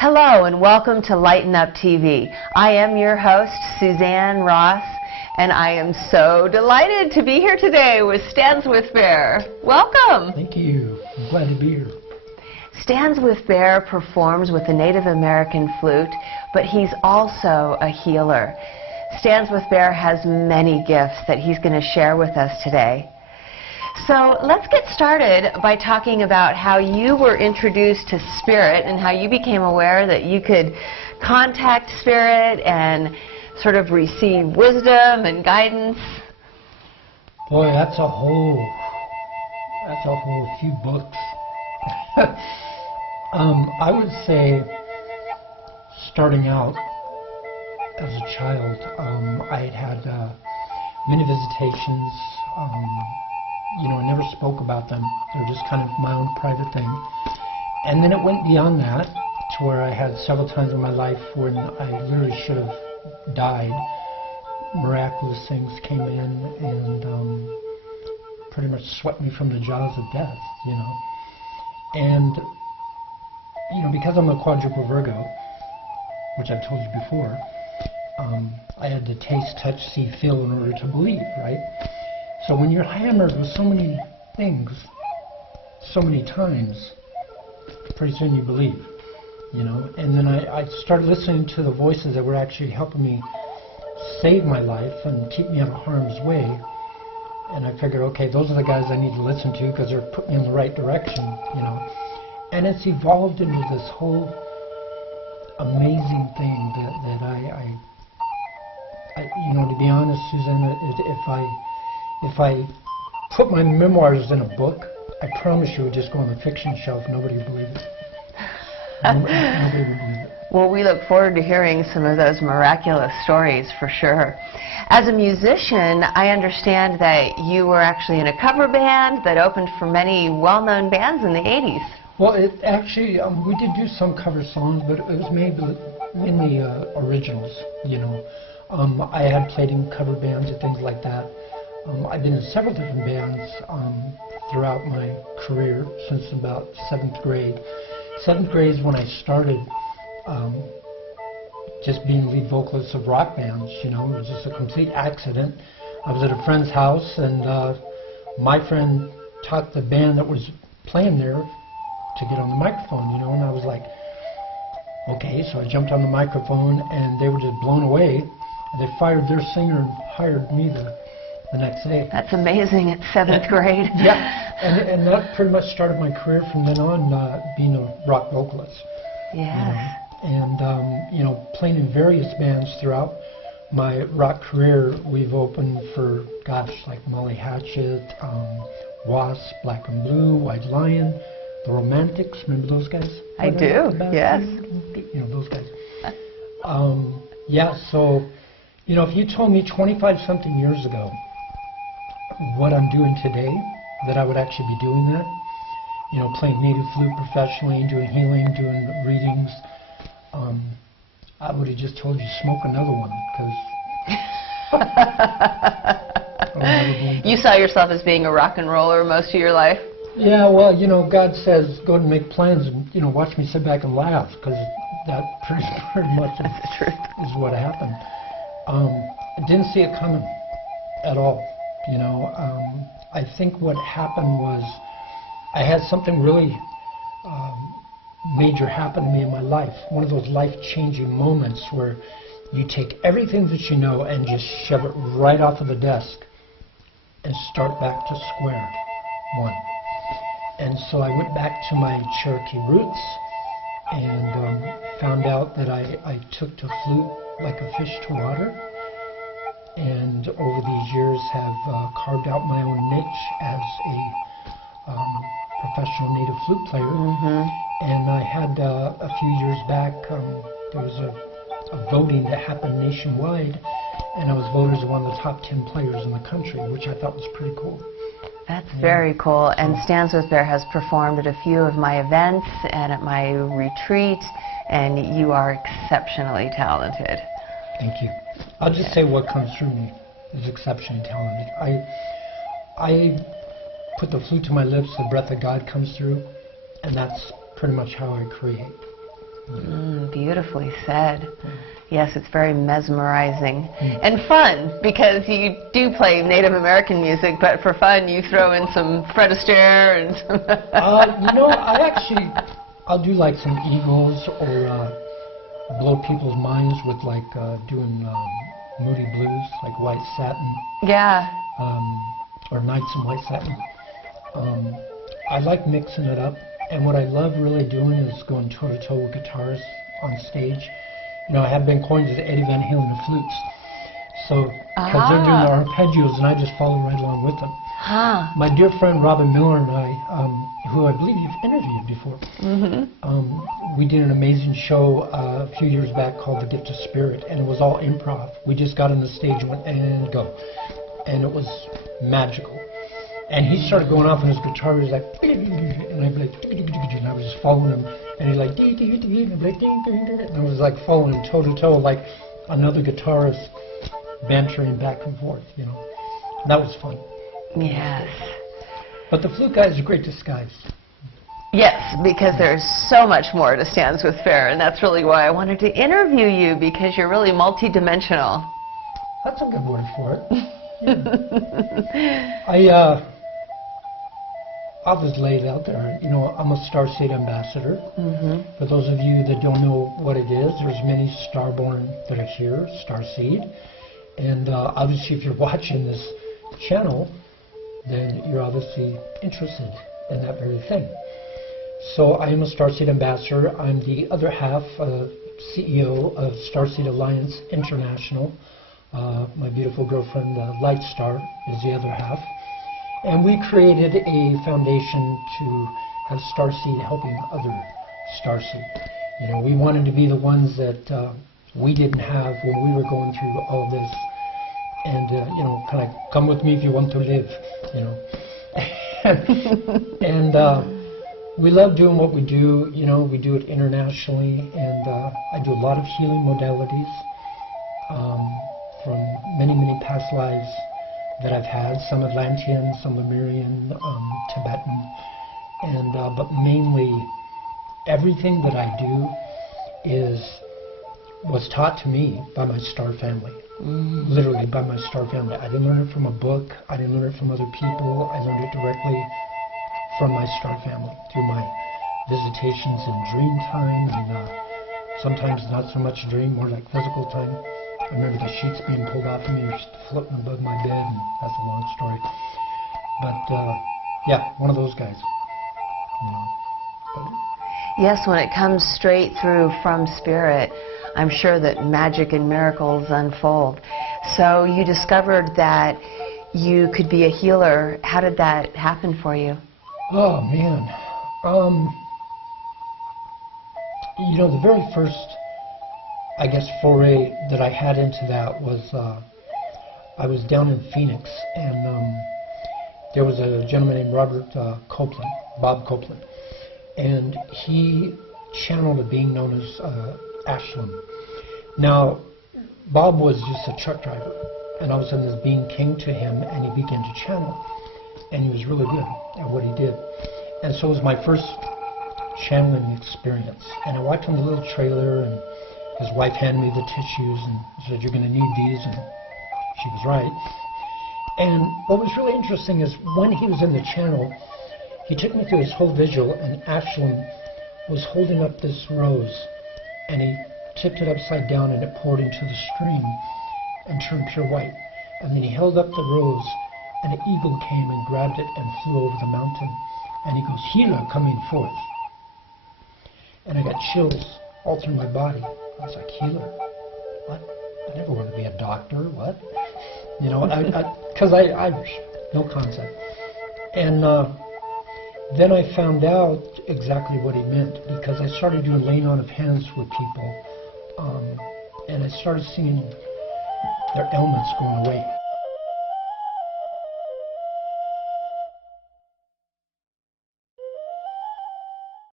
Hello and welcome to Lighten Up TV. I am your host, Suzanne Ross, and I am so delighted to be here today with Standswithbear. Welcome. Thank you. I'm glad to be here. Standswithbear performs with the Native American flute, but he's also a healer. Standswithbear has many gifts that he's going to share with us today. So let's get started by talking about how you were introduced to spirit and how you became aware that you could contact spirit and sort of receive wisdom and guidance. Boy, that's a whole few books. I would say, starting out as a child, I had many visitations. I never spoke about them. They were just kind of my own private thing. And then it went beyond that to where I had several times in my life when I literally should have died. Miraculous things came in and pretty much swept me from the jaws of death, And, because I'm a quadruple Virgo, which I've told you before, I had to taste, touch, see, feel in order to believe, right? So when you're hammered with so many things, so many times, pretty soon you believe, And then I started listening to the voices that were actually helping me save my life and keep me out of harm's way. And I figured, okay, those are the guys I need to listen to because they're putting me in the right direction, And it's evolved into this whole amazing thing that I to be honest, Suzanne, if I put my memoirs in a book, I promise you it would just go on the fiction shelf. Nobody would believe it. Nobody would believe it. Well, we look forward to hearing some of those miraculous stories for sure. As a musician, I understand that you were actually in a cover band that opened for many well-known bands in the 80s. Well, it actually, we did do some cover songs, but it was mainly originals, I had played in cover bands and things like that. I've been in several different bands throughout my career since about 7th grade. 7th grade is when I started just being lead vocalist of rock bands, It was just a complete accident. I was at a friend's house and my friend taught the band that was playing there to get on the microphone, and I was like, okay, so I jumped on the microphone and they were just blown away. They fired their singer and hired me the next day. That's amazing at 7th grade. Yeah, and that pretty much started my career from then on, being a rock vocalist. Yeah. And, playing in various bands throughout my rock career. We've opened for, like Molly Hatchet, Wasp, Black and Blue, White Lion, The Romantics. Remember those guys? I do, yes. Those guys. Yeah, so, if you told me 25-something years ago what I'm doing today, that I would actually be doing that, playing native flute professionally, doing healing, doing readings, I would have just told you smoke another one, because You saw yourself as being a rock and roller most of your life? Yeah, well, God says go and make plans and, watch me sit back and laugh, because that pretty much is what happened. I didn't see it coming at all, I think what happened was I had something really major happen to me in my life. One of those life-changing moments where you take everything that you know and just shove it right off of the desk and start back to square one. And so I went back to my Cherokee roots and found out that I took to flute like a fish to water, and over these years have carved out my own niche as a professional native flute player. Mm-hmm. And I had a few years back, there was a voting that happened nationwide, and I was voted as one of the top 10 players in the country, which I thought was pretty cool. That's very cool. And Standswithbear has performed at a few of my events and at my retreat, and you are exceptionally talented. Thank you. I'll just say what comes through me is exceptionally talented. I put the flute to my lips, the breath of God comes through, and that's pretty much how I create. Beautifully said. Yes, it's very mesmerizing and fun, because you do play Native American music, but for fun you throw in some Fred Astaire and some You know, I'll do like some Eagles, or blow people's minds with like doing Moody Blues, like White Satin. Yeah. Or Nights in White Satin. I like mixing it up, and what I love really doing is going toe-to-toe with guitars on stage. You know, I have been coined as Eddie Van Halen of flutes. So, because they're doing the arpeggios, and I just follow right along with them. My dear friend Robin Miller and I, who I believe you've interviewed before, we did an amazing show a few years back called The Gift of Spirit, and it was all improv. We just got on the stage and went, and go. And it was magical. And he started going off on his guitar, he was like, and I'd be like, and I was just following him, and he's like, and I'd be like, and I was like following him toe to toe, like another guitarist bantering back and forth, you know. And that was fun. Yes. But the flute guy is a great disguise. Yes, because there's so much more to Standswithbear, and that's really why I wanted to interview you, because you're really multidimensional. That's a good word for it. Yeah. I'll just lay it out there. You know, I'm a Starseed ambassador. For those of you that don't know what it is, there's many starborn that are here, Starseed. And obviously, if you're watching this channel, then you're obviously interested in that very thing. So I am a Starseed ambassador. I'm the other half, CEO of Starseed Alliance International. My beautiful girlfriend, Lightstar, is the other half. And we created a foundation to have Starseed helping other Starseed. You know, we wanted to be the ones that we didn't have when we were going through all this. And, you know, kind of come with me if you want to live, you know. And we love doing what we do. You know, we do it internationally. And I do a lot of healing modalities from many, many past lives that I've had, some Atlantean, some Lemurian, Tibetan, and but mainly everything that I do was taught to me by my star family, literally by my star family. I didn't learn it from a book, I didn't learn it from other people, I learned it directly from my star family through my visitations in dream time, and sometimes not so much dream, more like physical time. I remember the sheets being pulled off of me and just floating above my bed, and that's a long story. But, yeah, one of those guys, you know. But yes, when it comes straight through from spirit, I'm sure that magic and miracles unfold. So you discovered that you could be a healer. How did that happen for you? Oh, man. You know, the very first, I guess, foray that I had into that was I was down in Phoenix, and there was a gentleman named Bob Copeland, and he channeled a being known as Ashland. Now, Bob was just a truck driver, and all of a sudden this being came to him, and he began to channel, and he was really good at what he did. And so it was my first channeling experience, and I watched him in the little trailer, and his wife handed me the tissues and said, "You're going to need these," and she was right. And what was really interesting is when he was in the channel, he took me through his whole vigil, and Ashland was holding up this rose, and he tipped it upside down, and it poured into the stream and turned pure white. And then he held up the rose, and an eagle came and grabbed it and flew over the mountain. And he goes, "Healer coming forth." And I got chills all through my body. I was like, "Healer? What? I never want to be a doctor. What?" You know, because I no concept. And then I found out exactly what he meant, because I started doing laying on of hands with people, and I started seeing their ailments going away.